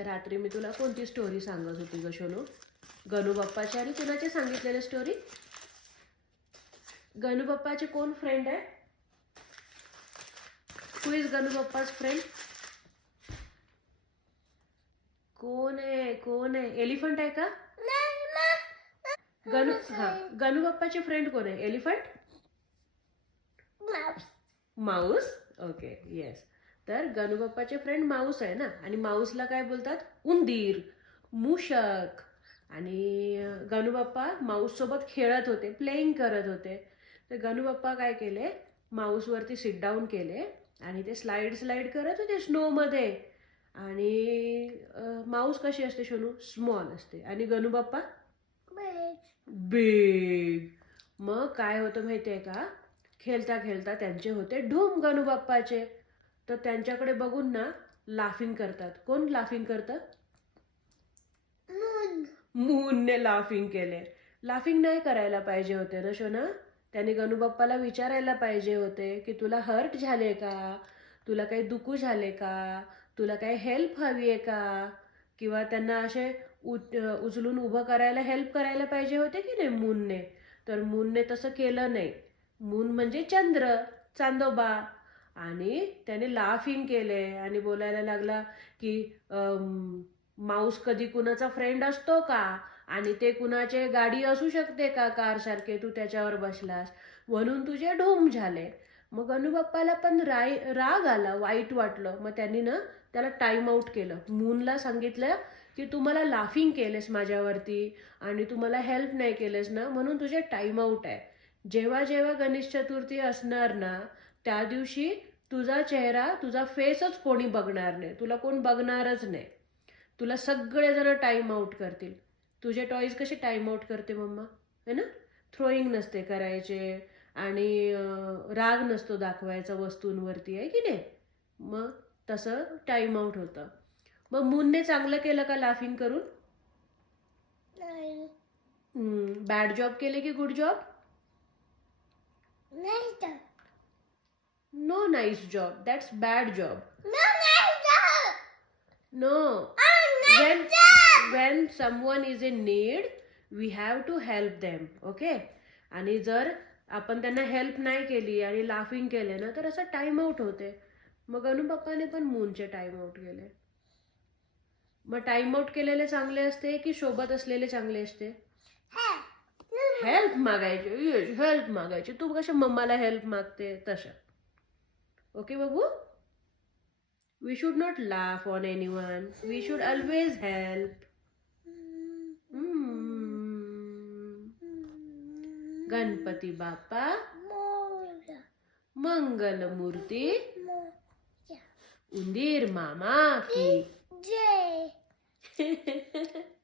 तर रात्री मी तुला कोणती स्टोरी सांगत होती ग शोनू? गणू बाप्पाची आणि कुणाचे सांगितलेले स्टोरी गणू बाप्पाचे कोण फ्रेंड आहे? हु इज गणू बाप्पाच फ्रेंड कोण आहे? कोण आहे? एलिफंट आहे का? गणू हा गणू बाप्पाचे फ्रेंड कोण आहे? एलिफंट माऊस ओके येस तर गणूबाप्पाचे फ्रेंड माऊस आहे ना? आणि माऊसला काय बोलतात? उंदीर मूषक. आणि गणूबाप्पा माऊससोबत खेळत होते प्लेइंग करत होते. तर गणूबाप्पा काय केले? माऊसवरती सिट डाऊन केले आणि ते स्लाईड स्लाईड करत होते स्नोमध्ये आणि माऊस कशी असते शोनू? स्मॉल असते. आणि गणूबाप्पा बिग मग काय होतं माहिती आहे का? खेळता खेळता त्यांचे होते ढूम गणूबाप्पाचे तर त्यांच्याकडे बघून ना लाफिंग करतात. कोण लाफिंग करतं? मूनने लाफिंग केले. लाफिंग नाही करायला पाहिजे होते ना शोना? त्याने गणू बाप्पाला विचारायला पाहिजे होते की तुला हर्ट झाले का? तुला काही दुखू झाले का? तुला काही हेल्प हवी आहे का? किंवा त्यांना असे उच उचलून उभं करायला हेल्प करायला पाहिजे होते की नाही मूनने? तर मूनने तसं केलं नाही. मून म्हणजे चंद्र चांदोबा. आणि त्याने लाफिंग केले आणि बोलायला लागला की माऊस कधी कुणाचा फ्रेंड असतो का? आणि ते कुणाचे गाडी असू शकते का कार सारखे? तू त्याच्यावर बसलास. म्हणून तुझे ढोम झाले. मग अनुबाप्पाला पण राय राग आला वाईट वाटलं. मग त्यांनी ना त्याला टाइम आऊट केलं. मूनला सांगितलं की तू मला लाफिंग केलेस माझ्यावरती आणि तू मला हेल्प नाही केलेस ना म्हणून तुझे टाइम आऊट आहे. जेव्हा जेव्हा गणेश चतुर्थी असणार ना त्या दिवशी तुझा चेहरा तुझा फेसच कोणी बघणार नाही. तुला कोण बघणारच नाही. तुला सगळेजण टाइम आऊट करतील. तुझे टॉईज कसे टाइम आऊट करते मम्मा? है ना? थ्रोईंग नसते करायचे आणि राग नसतो दाखवायचा वस्तूंवरती आहे की नाही? मग तसं टाइम आऊट होतं. मग मूनने चांगलं केलं का लाफिंग करून? बॅड जॉब केले की good job no nice job that's bad job no when when someone is in need we have to help them okay? आणि जर आपण त्यांना हेल्प नाही केली आणि लाफिंग केले ना तर असं टाइम आउट होते. मग अनुपप्पाने पण मूनचे टाइम आउट केले. मग टाइम आउट केलेले चांगले असते की सोबत असलेले चांगले असते? हेल्प मागायचे. हेल्प मागायचे. तू कशा मम्माला हेल्प मागते? तशा. Okay, Babu? We should not laugh on anyone. We should always help. Hmm. Ganpati Bappa. Mangalamurti. Undir Mama ki. Jay.